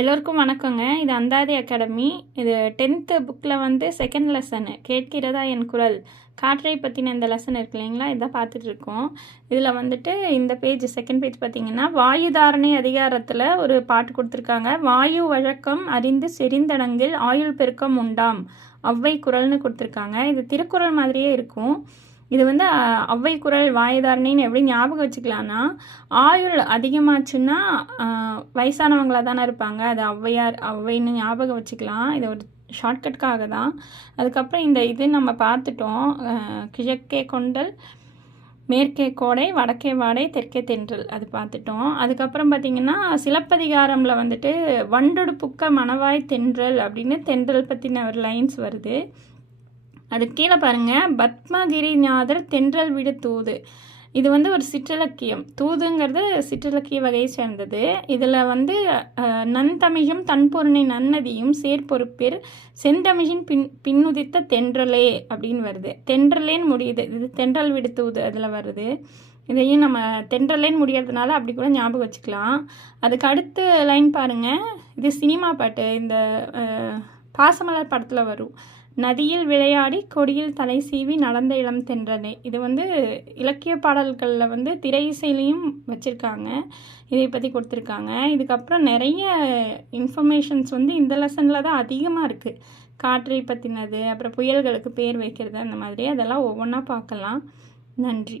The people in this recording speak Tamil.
எல்லோருக்கும் வணக்கங்க. இது அந்தாதி அகாடமி. இது 10th புக்கில் வந்து செகண்ட் லெசனு கேட்கிறதா என் குரல் காற்றை பற்றின இந்த லெசன் இருக்கு இல்லைங்களா, இதான் பார்த்துட்ருக்கோம். இதில் வந்துட்டு இந்த பேஜ் செகண்ட் பேஜ் பார்த்திங்கன்னா வாயு தாரணை அதிகாரத்தில் ஒரு பாட்டு கொடுத்துருக்காங்க. வாயு வழக்கம் அறிந்து செறிந்தடங்கில் ஆயுள் பெருக்கம் உண்டாம் ஒளவை குரல்னு கொடுத்துருக்காங்க. இது திருக்குறள் மாதிரியே இருக்கும். இது வந்து ஒளவை குரல் வாயுதாரணின்னு எப்படி ஞாபகம் வச்சுக்கலான்னா, ஆயுள் அதிகமாச்சுன்னா வயசானவங்களாக தானே இருப்பாங்க, அது ஒளவைன்னு ஞாபகம் வச்சுக்கலாம். இது ஒரு ஷார்ட்கட்காக தான். அதுக்கப்புறம் இந்த இது நம்ம பார்த்துட்டோம். கிழக்கே கொண்டல், மேற்கே கோடை, வடக்கே வாடை, தெற்கே தென்றல், அது பார்த்துட்டோம். அதுக்கப்புறம் பார்த்திங்கன்னா சிலப்பதிகாரமில் வந்துட்டு வண்டொடுப்புக்க மணவாய் தென்றல் அப்படின்னு தென்றல் பற்றின ஒரு லைன்ஸ் வருது. அது கீழே பாருங்கள், பத்மகிரிநாதர் தென்றல் விடு தூது. இது வந்து ஒரு சிற்றிலக்கியம். தூதுங்கிறது சிற்றிலக்கிய வகையை சேர்ந்தது. இதில் வந்து நன்தமிழும் தன்பொருணை நன்னதியும் சேர்பொறுப்பில் செந்தமிழின் பின்னுதித்த தென்றலே அப்படின்னு வருது. தென்றலேன்னு முடியுது. இது தென்றல் விடு தூது அதில் வருது. இதையும் நம்ம தென்றலேன்னு முடியறதுனால அப்படி கூட ஞாபகம் வச்சுக்கலாம். அதுக்கு அடுத்த லைன் பாருங்கள், இது சினிமா பாட்டு. இந்த பாசமலர் படத்தில் வரும். நதியில் விளையாடி கொடியில் தலை சீவி நடந்த இளம் தென்றலே. இது வந்து இலக்கிய பாடல்களில் வந்து திரை இசையிலையும் வச்சுருக்காங்க. இதை பற்றி கொடுத்துருக்காங்க. இதுக்கப்புறம் நிறைய இன்ஃபர்மேஷன்ஸ் வந்து இந்த லெசனில் தான் அதிகமாக இருக்குது. காற்றை பற்றினது, அப்புறம் புயல்களுக்கு பேர் வைக்கிறது, அந்த மாதிரி அதெல்லாம் ஒவ்வொன்றா பார்க்கலாம். நன்றி.